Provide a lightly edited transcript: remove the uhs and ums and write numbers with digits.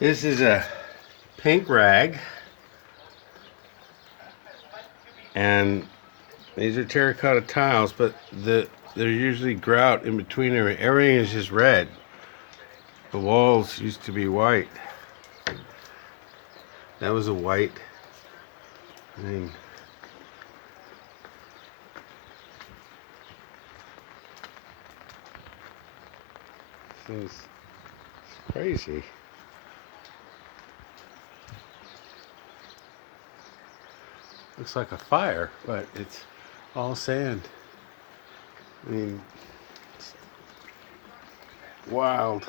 This is a pink rag, and these are terracotta tiles, but they're usually grout in between them. Everything is just red. The walls used to be white. That was a white. I mean, this is crazy. Looks like a fire, but it's all sand. I mean, it's wild.